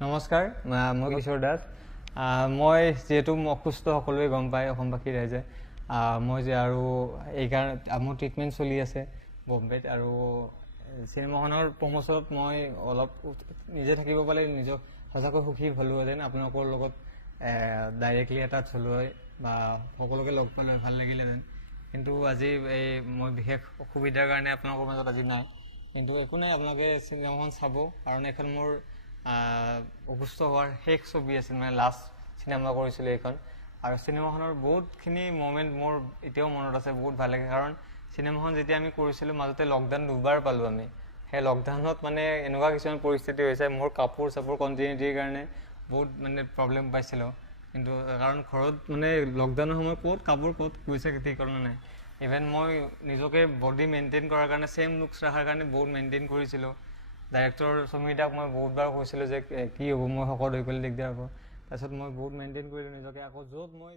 নমস্কাৰ, মই কিশোৰ দাস। মই যিহেতু অসুস্থ সকলোৱে গম পায় অসমবাসী ৰাইজে, মই যে আৰু এইকাৰণে মোৰ ট্ৰিটমেণ্ট চলি আছে বম্বেত, আৰু চিনেমাখনৰ প্ৰমোচনত মই অলপ নিজে থাকিব পালে নিজক সঁচাকৈ সুখী হ'লোহেঁতেন। আপোনালোকৰ লগত ডাইৰেক্টলি এটা থ'লৈ বা সকলোকে লগ পালে ভাল লাগিলেহেঁতেন, কিন্তু আজি মই বিশেষ অসুবিধাৰ কাৰণে আপোনালোকৰ মাজত আজি নাই। কিন্তু একো নাই, আপোনালোকে চিনেমাখন চাব, কাৰণ এইখন মোৰ অসুস্থ হোৱাৰ শেষ ছবি আছিল, মানে লাষ্ট চিনেমা কৰিছিলোঁ এইখন। আৰু চিনেমাখনৰ বহুতখিনি মমেণ্ট মোৰ এতিয়াও মনত আছে, বহুত ভাল লাগে। কাৰণ চিনেমাখন যেতিয়া আমি কৰিছিলোঁ মাজতে লকডাউন দুবাৰ পালোঁ আমি। সেই লকডাউনত মানে এনেকুৱা কিছুমান পৰিস্থিতি হৈছে, মোৰ কাপোৰ চাপোৰ কণ্টিনিউটিৰ কাৰণে বহুত মানে প্ৰব্লেম পাইছিলোঁ। কিন্তু কাৰণ ঘৰত মানে লকডাউনৰ সময়ত ক'ত গৈছে ঠিকনা নাই। ইভেন মই নিজকে বডি মেইনটেইন কৰাৰ কাৰণে, ছেম লুকছ ৰখাৰ কাৰণে বহুত মেইনটেইন কৰিছিলোঁ। ডাইৰেক্টৰ সুমিতাক মই বহুতবাৰ কৈছিলোঁ যে কি হ'ব, মই শকত হৈ গ'লে দিগদাৰ হ'ব। তাৰপিছত মই বহুত মেইনটেইন কৰিলোঁ নিজকে। আকৌ য'ত মই